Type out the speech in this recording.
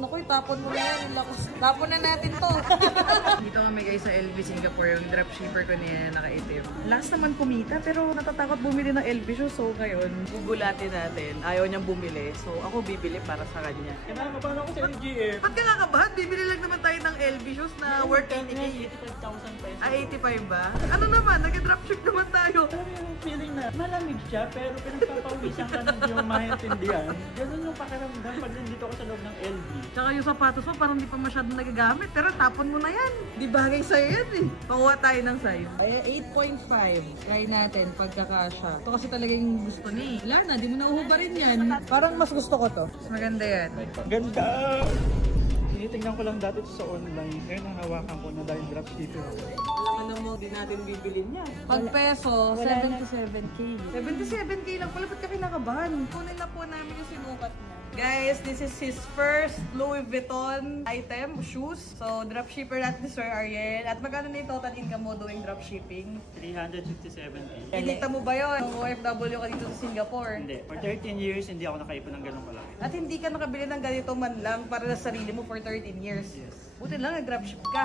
Naku, tapon mo na yan. Tapon na natin to. Dito kami guys sa LV Singapore, yung dropshipper ko niya nakaitim. Last naman kumita, pero natatakot bumili ng LV shoes. So ngayon, gugulatin natin. Ayaw niyang bumili. So ako bibili para sa kanya. Kinakabahan ako sa LGF. Ba't ka kakabahan? Bibili lang naman tayo ng LV shoes na worth 85,000 pesos. Ay, 85 ba? Ano naman? Nag-dropship naman tayo. Pero yung feeling na malamig siya, pero pinagpapawisan ka na hindi mo maintindihan. Ganun yung pakiramdam pag nandito ko sa loob ng LV. Tsaka yung sapatos mo parang di pa masyadong nagagamit. Pero tapon mo na yan. Di bagay sa'yo yan eh. Pakuha tayo ng size. Ay, 8.5. Try natin pagkakasya. Ito kasi talaga yung gusto ni. Wala na, di mo nauhubarin yan. Parang mas gusto ko to. Mas maganda yan. Ganda! Tinitingnan ko lang dati ito sa online. Ngayon nahawakan ko na dahil dropshipper. Alam mo, di natin bibilin yan. Pag peso, 77K. 77K lang pala. Ba't ka kinakabahan? Kunin na po namin yung sinukat niya. Guys, this is his first Louis Vuitton item, shoes. So, dropshipper natin si Sir Ariel. At magkano na yung total income mo doing dropshipping? 357K. Kinita mo ba yun? Nung OFW ka dito sa Singapore? Hindi. For 13 years, hindi ako nakaipon ng ganun kalaki. At hindi ka nakabili ng ganito man lang para sa sarili mo for 13 years. Yes. Buti lang, nag-dropship ka.